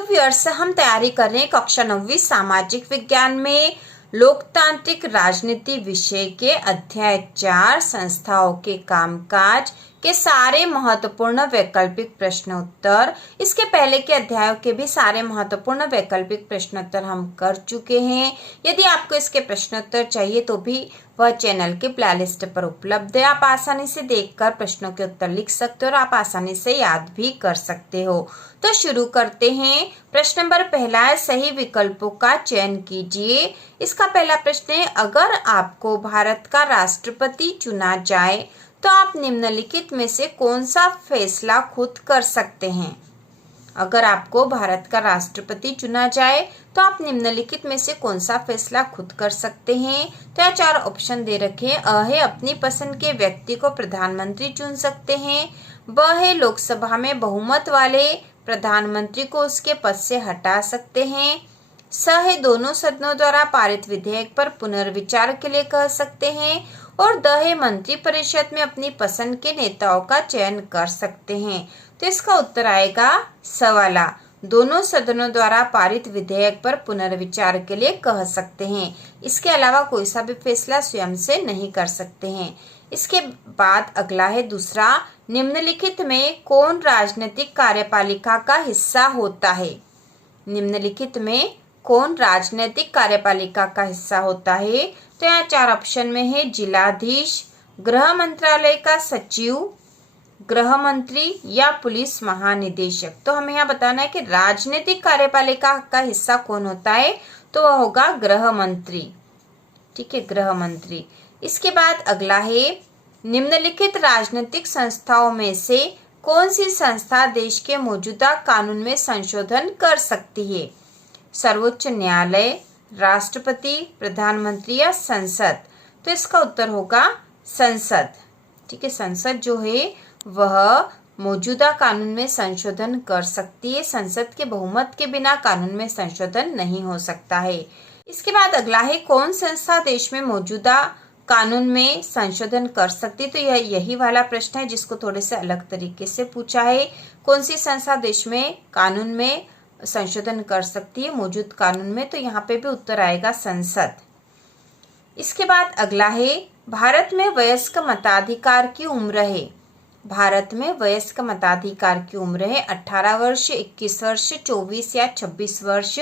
तो व्यूअर्स, हम तैयारी कर रहे हैं कक्षा 9वीं सामाजिक विज्ञान में लोकतांत्रिक राजनीति विषय के अध्याय 4 संस्थाओं के कामकाज के सारे महत्वपूर्ण वैकल्पिक प्रश्नोत्तर। इसके पहले के अध्यायों के भी सारे महत्वपूर्ण वैकल्पिक प्रश्नोत्तर हम कर चुके हैं। यदि आपको इसके प्रश्नोत्तर चाहिए तो भी वह चैनल के प्लेलिस्ट पर उपलब्ध है। आप आसानी से देखकर प्रश्नों के उत्तर लिख सकते हो और आप आसानी से याद भी कर सकते हो। तो शुरू करते हैं। प्रश्न नंबर पहला है, सही विकल्पों का चयन कीजिए। इसका पहला प्रश्न है, अगर आपको भारत का राष्ट्रपति चुना जाए तो आप निम्नलिखित में से कौन सा फैसला खुद कर सकते हैं। अगर आपको भारत का राष्ट्रपति चुना जाए तो आप निम्नलिखित में से कौन सा फैसला खुद कर सकते हैं। तो यहाँ 4 ऑप्शन दे रखे हैं। अ है, अपनी पसंद के व्यक्ति को प्रधानमंत्री चुन सकते हैं। ब है, लोकसभा में बहुमत वाले प्रधानमंत्री को उसके पद से हटा सकते हैं। स है, दोनों सदनों द्वारा पारित विधेयक पर पुनर्विचार के लिए कह सकते हैं। और द है, मंत्रिपरिषद में अपनी पसंद के नेताओं का चयन कर सकते हैं। तो इसका उत्तर आएगा सवाला, दोनों सदनों द्वारा पारित विधेयक पर पुनर्विचार के लिए कह सकते हैं। इसके अलावा कोई सा भी फैसला स्वयं से नहीं कर सकते हैं। इसके बाद अगला है दूसरा, निम्नलिखित में कौन राजनीतिक कार्यपालिका का हिस्सा होता है। निम्नलिखित में कौन राजनीतिक कार्यपालिका का हिस्सा होता है। तो यहाँ 4 ऑप्शन में है, जिलाधीश, गृह मंत्रालय का सचिव, गृह मंत्री या पुलिस महानिदेशक। तो हमें यहाँ बताना है कि राजनीतिक कार्यपालिका का हिस्सा कौन होता है। तो वह होगा गृह मंत्री। ठीक है, गृह मंत्री। इसके बाद अगला है, निम्नलिखित राजनीतिक संस्थाओं में से कौन सी संस्था देश के मौजूदा कानून में संशोधन कर सकती है। सर्वोच्च न्यायालय, राष्ट्रपति, प्रधानमंत्री या संसद। तो इसका उत्तर होगा संसद। ठीक है, संसद जो है वह मौजूदा कानून में संशोधन कर सकती है। संसद के बहुमत के बिना कानून में संशोधन नहीं हो सकता है। इसके बाद अगला है, कौन संस्था देश में मौजूदा कानून में संशोधन कर सकती है। तो यही वाला प्रश्न है जिसको थोड़े से अलग तरीके से पूछा है। कौन सी संस्था देश में कानून में संशोधन कर सकती है मौजूद कानून में। तो यहाँ पे भी उत्तर आएगा संसद। इसके बाद अगला है, भारत में वयस्क मताधिकार की उम्र है। भारत में वयस्क मताधिकार की उम्र है 18 वर्ष, 21 वर्ष, 24 या 26 वर्ष।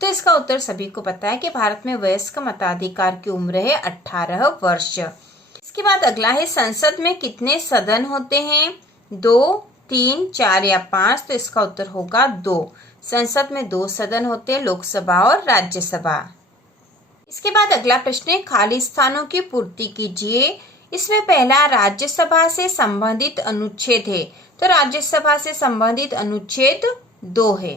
तो इसका उत्तर सभी को पता है कि भारत में वयस्क मताधिकार की उम्र है 18 वर्ष। इसके बाद अगला है, संसद में कितने सदन होते हैं। 2, 3, 4 या 5। तो इसका उत्तर होगा 2। संसद में 2 सदन होते हैं, लोकसभा और राज्यसभा। इसके बाद अगला प्रश्न है, खाली स्थानों की पूर्ति कीजिए। इसमें पहला राज्यसभा से संबंधित अनुच्छेद है। तो राज्यसभा से संबंधित अनुच्छेद 2 है।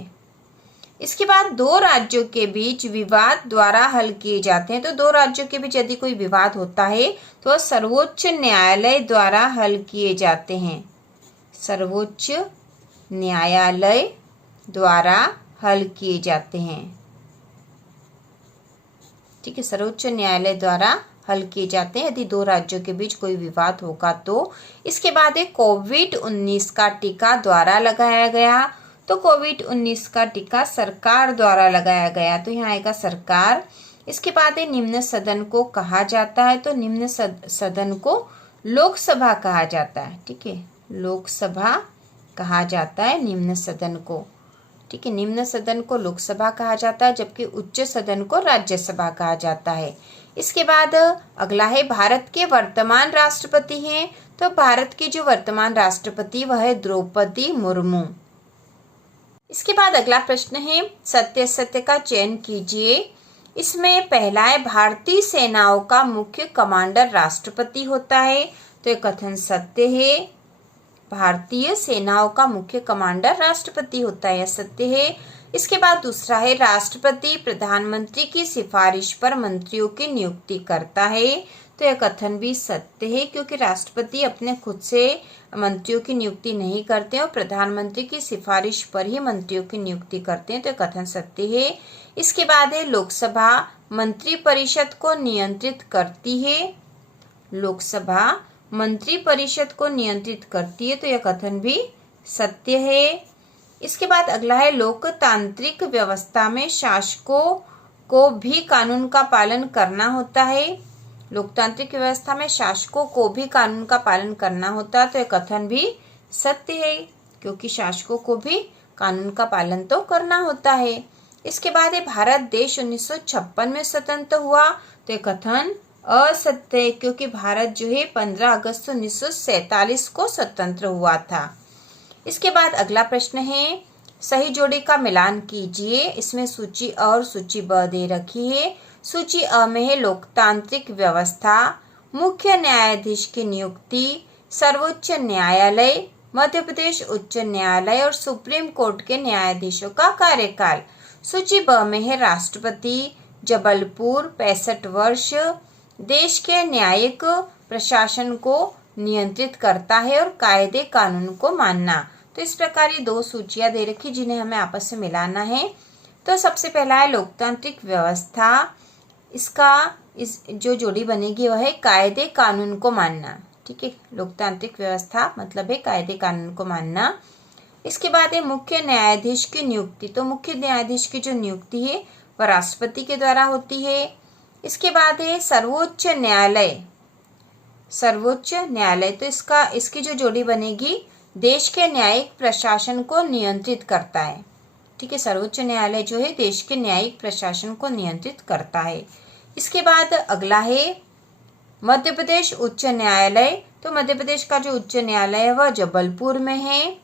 इसके बाद 2 राज्यों के बीच विवाद द्वारा हल किए जाते हैं। तो 2 राज्यों के बीच यदि कोई विवाद होता है तो सर्वोच्च न्यायालय द्वारा हल किए जाते हैं। सर्वोच्च न्यायालय द्वारा हल किए जाते हैं। ठीक है, सर्वोच्च न्यायालय द्वारा हल किए जाते हैं यदि 2 राज्यों के बीच कोई विवाद होगा तो। इसके बाद है, कोविड-19 का टीका द्वारा लगाया गया। तो कोविड-19 का टीका सरकार द्वारा लगाया गया। तो यहाँ आएगा सरकार। इसके बाद है, निम्न सदन को कहा जाता है। तो निम्न सदन को लोकसभा कहा जाता है। ठीक है, लोकसभा कहा जाता है निम्न सदन को। ठीक है, निम्न सदन को लोकसभा कहा जाता है जबकि उच्च सदन को राज्यसभा कहा जाता है। इसके बाद अगला है, भारत के वर्तमान राष्ट्रपति हैं। तो भारत की जो वर्तमान राष्ट्रपति वह है द्रौपदी मुर्मू। इसके बाद अगला प्रश्न है, सत्य असत्य का चयन कीजिए। इसमें पहला है, भारतीय सेनाओं का मुख्य कमांडर राष्ट्रपति होता है। तो ये कथन सत्य है। भारतीय सेनाओं का मुख्य कमांडर राष्ट्रपति होता है, सत्य है। इसके बाद दूसरा है, राष्ट्रपति प्रधानमंत्री की सिफारिश पर मंत्रियों की नियुक्ति करता है। तो यह कथन भी सत्य है क्योंकि राष्ट्रपति अपने खुद से मंत्रियों की नियुक्ति नहीं करते हैं और प्रधानमंत्री की सिफारिश पर ही मंत्रियों की नियुक्ति करते हैं। तो यह कथन सत्य है। इसके बाद है, लोकसभा मंत्रिपरिषद को नियंत्रित करती है। लोकसभा मंत्रिपरिषद को नियंत्रित करती है। तो यह कथन भी सत्य है। इसके बाद अगला है लोकतांत्रिक व्यवस्था में शासकों को भी कानून का पालन करना होता है। लोकतांत्रिक व्यवस्था में शासकों को भी कानून का पालन करना होता है, तो यह कथन भी सत्य है, क्योंकि शासकों को भी कानून का पालन तो करना होता है। इसके बाद है भारत देश 1956 में स्वतंत्र हुआ, तो यह कथन असत्य है, क्योंकि भारत जो है 15 अगस्त 1947 को स्वतंत्र हुआ था। इसके बाद अगला प्रश्न है, सही जोड़ी का मिलान कीजिए। इसमें सूची अ और सूची ब दे रखी है। सूची अ में है लोकतांत्रिक व्यवस्था, मुख्य न्यायाधीश की नियुक्ति, सर्वोच्च न्यायालय, मध्य प्रदेश उच्च न्यायालय और सुप्रीम कोर्ट के न्यायाधीशों का कार्यकाल। सूची ब में है राष्ट्रपति, जबलपुर 65 वर्ष, देश के न्यायिक प्रशासन को नियंत्रित करता है और कायदे कानून को मानना। तो इस प्रकार ये दो सूचियां दे रखी जिन्हें हमें आपस में मिलाना है। तो सबसे पहला है लोकतांत्रिक व्यवस्था, इसका जो जोड़ी बनेगी वह है कायदे कानून को मानना। ठीक है, लोकतांत्रिक व्यवस्था मतलब है कायदे कानून को मानना। इसके बाद है मुख्य न्यायाधीश की नियुक्ति, तो मुख्य न्यायाधीश की जो नियुक्ति है वह राष्ट्रपति के द्वारा होती है। इसके बाद है सर्वोच्च न्यायालय, सर्वोच्च न्यायालय, तो इसकी जो जोड़ी बनेगी देश के न्यायिक प्रशासन को नियंत्रित करता है। ठीक है, सर्वोच्च न्यायालय जो है देश के न्यायिक प्रशासन को नियंत्रित करता है। इसके बाद अगला है मध्य प्रदेश उच्च न्यायालय, तो मध्य प्रदेश का जो उच्च न्यायालय है वह जबलपुर में है।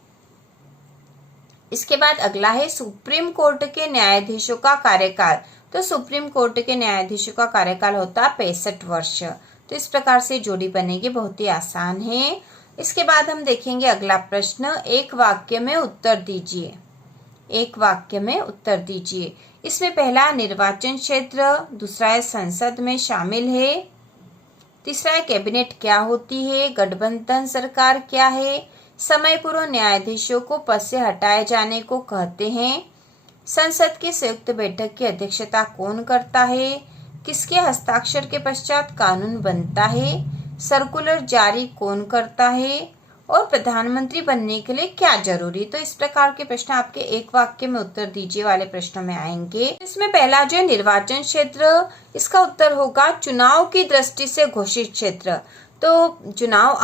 इसके बाद अगला है सुप्रीम कोर्ट के न्यायाधीशों का कार्यकाल, तो सुप्रीम कोर्ट के न्यायाधीशों का कार्यकाल होता है 65 वर्ष। तो इस प्रकार से जोड़ी बनेगी, बहुत ही आसान है। इसके बाद हम देखेंगे अगला प्रश्न, एक वाक्य में उत्तर दीजिए। एक वाक्य में उत्तर दीजिए। इसमें पहला निर्वाचन क्षेत्र, दूसरा है संसद में शामिल है, तीसरा है कैबिनेट क्या होती है, गठबंधन सरकार क्या है, समय पूर्व न्यायाधीशों को पद से हटाए जाने को कहते हैं, संसद की संयुक्त बैठक की अध्यक्षता कौन करता है, किसके हस्ताक्षर के पश्चात कानून बनता है, सर्कुलर जारी कौन करता है और प्रधानमंत्री बनने के लिए क्या जरूरी। तो इस प्रकार के प्रश्न आपके एक वाक्य में उत्तर दीजिए वाले प्रश्नों में आएंगे। इसमें पहला जो निर्वाचन क्षेत्र, इसका उत्तर होगा चुनाव की दृष्टि से घोषित क्षेत्र। तो चुनाव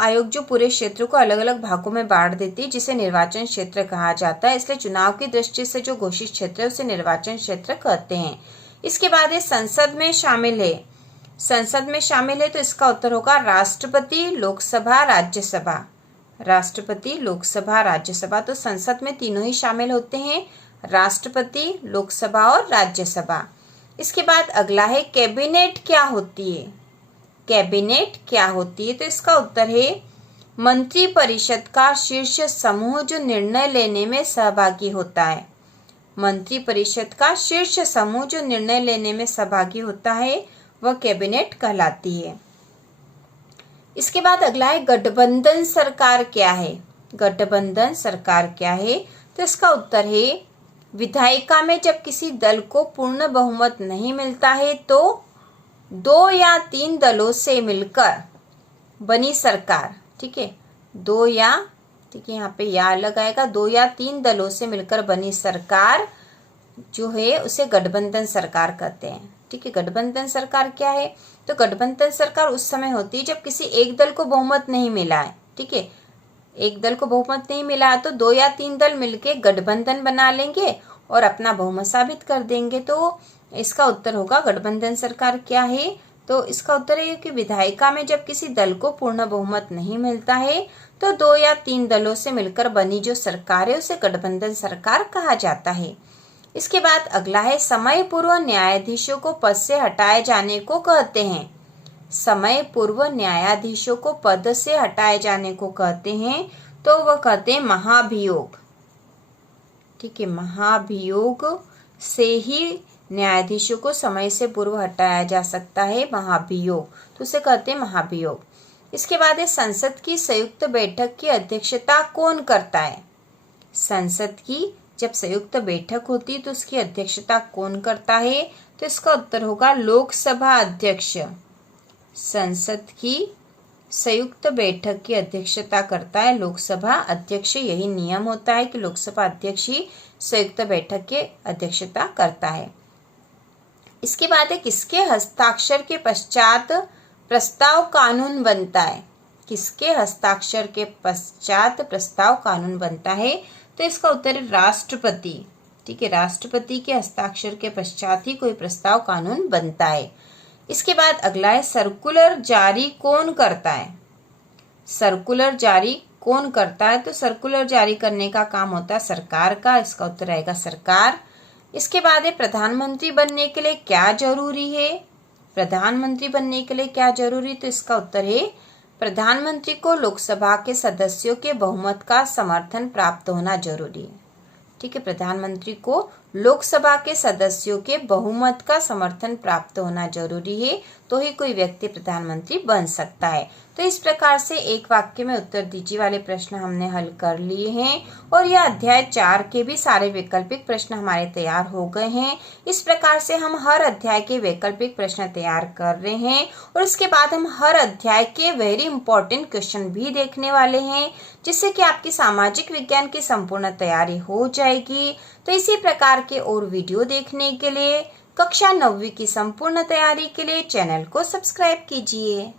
आयोग जो पूरे क्षेत्र को अलग अलग भागों में बांट देती है, जिसे निर्वाचन क्षेत्र कहा जाता है, इसलिए चुनाव की दृष्टि से जो घोषित क्षेत्र है उसे निर्वाचन क्षेत्र कहते हैं। इसके बाद है संसद में शामिल है, संसद में शामिल है, तो इसका उत्तर होगा राष्ट्रपति, लोकसभा, राज्यसभा। राष्ट्रपति, लोकसभा, राज्यसभा, तो संसद में तीनों ही शामिल होते हैं, राष्ट्रपति, लोकसभा और राज्यसभा। इसके बाद अगला है कैबिनेट क्या होती है। कैबिनेट क्या होती है, तो इसका उत्तर है मंत्री परिषद का शीर्ष समूह जो निर्णय लेने में सहभागी होता है। मंत्री परिषद का शीर्ष समूह जो निर्णय लेने में सहभागी होता है वह कैबिनेट कहलाती है। इसके बाद अगला है गठबंधन सरकार क्या है। गठबंधन सरकार क्या है, तो इसका उत्तर है विधायिका में जब किसी दल को पूर्ण बहुमत नहीं मिलता है तो 2 या 3 दलों से मिलकर बनी सरकार। ठीक है, 2 या, ठीक है यहाँ पे या अलग आएगा, 2 या 3 दलों से मिलकर बनी सरकार जो है उसे गठबंधन सरकार कहते हैं। ठीक है, गठबंधन सरकार क्या है, तो गठबंधन सरकार उस समय होती है जब किसी एक दल को बहुमत नहीं मिला है। ठीक है, एक दल को बहुमत नहीं मिला है तो 2 या 3 दल मिलके गठबंधन बना लेंगे और अपना बहुमत साबित कर देंगे। तो इसका उत्तर होगा गठबंधन सरकार क्या है, तो इसका उत्तर है कि विधायिका में जब किसी दल को पूर्ण बहुमत नहीं मिलता है तो 2 या 3 दलों से मिलकर बनी जो सरकार है उसे गठबंधन सरकार कहा जाता है। इसके बाद अगला है समय पूर्व न्यायाधीशों को पद से हटाए जाने को कहते हैं। समय पूर्व न्यायाधीशों को पद से हटाए जाने को कहते हैं, तो वह कहते हैं महाभियोग। ठीक है, महाभियोग से ही न्यायाधीशों को समय से पूर्व हटाया जा सकता है, महाभियोग, तो उसे कहते हैं महाभियोग। इसके बाद है संसद की संयुक्त बैठक की अध्यक्षता कौन करता है। संसद की जब संयुक्त बैठक होती है तो उसकी अध्यक्षता कौन करता है, तो इसका उत्तर होगा लोकसभा अध्यक्ष। संसद की संयुक्त बैठक की अध्यक्षता करता है लोकसभा अध्यक्ष। यही नियम होता है कि लोकसभा अध्यक्ष ही संयुक्त बैठक की अध्यक्षता करता है। इसके बाद है किसके हस्ताक्षर के पश्चात प्रस्ताव कानून बनता है? किसके हस्ताक्षर के पश्चात प्रस्ताव कानून बनता है? तो इसका उत्तर है राष्ट्रपति। ठीक है, राष्ट्रपति के हस्ताक्षर के पश्चात ही कोई प्रस्ताव कानून बनता है। इसके बाद अगला है सर्कुलर जारी कौन करता है? सर्कुलर जारी कौन करता है? तो सर्कुलर जारी करने का काम होता है सरकार का। इसका उत्तर आएगा सरकार। इसके बाद है प्रधानमंत्री बनने के लिए क्या जरूरी है? प्रधानमंत्री बनने के लिए क्या जरूरी? तो इसका उत्तर है प्रधानमंत्री को लोकसभा के सदस्यों के बहुमत का समर्थन प्राप्त होना जरूरी है। ठीक है, प्रधानमंत्री को लोकसभा के सदस्यों के बहुमत का समर्थन प्राप्त होना जरूरी है, तो ही कोई व्यक्ति प्रधानमंत्री बन सकता है। तो इस प्रकार से एक वाक्य में उत्तर दीजिए वाले प्रश्न हमने हल कर लिए हैं और यह अध्याय 4 के भी सारे वैकल्पिक प्रश्न हमारे तैयार हो गए हैं। इस प्रकार से हम हर अध्याय के वैकल्पिक प्रश्न तैयार कर रहे हैं और इसके बाद हम हर अध्याय के वेरी इंपॉर्टेंट क्वेश्चन भी देखने वाले हैं, जिससे कि आपकी सामाजिक विज्ञान की संपूर्ण तैयारी हो जाएगी। तो इसी प्रकार के और वीडियो देखने के लिए कक्षा 9वीं की संपूर्ण तैयारी के लिए चैनल को सब्सक्राइब कीजिए।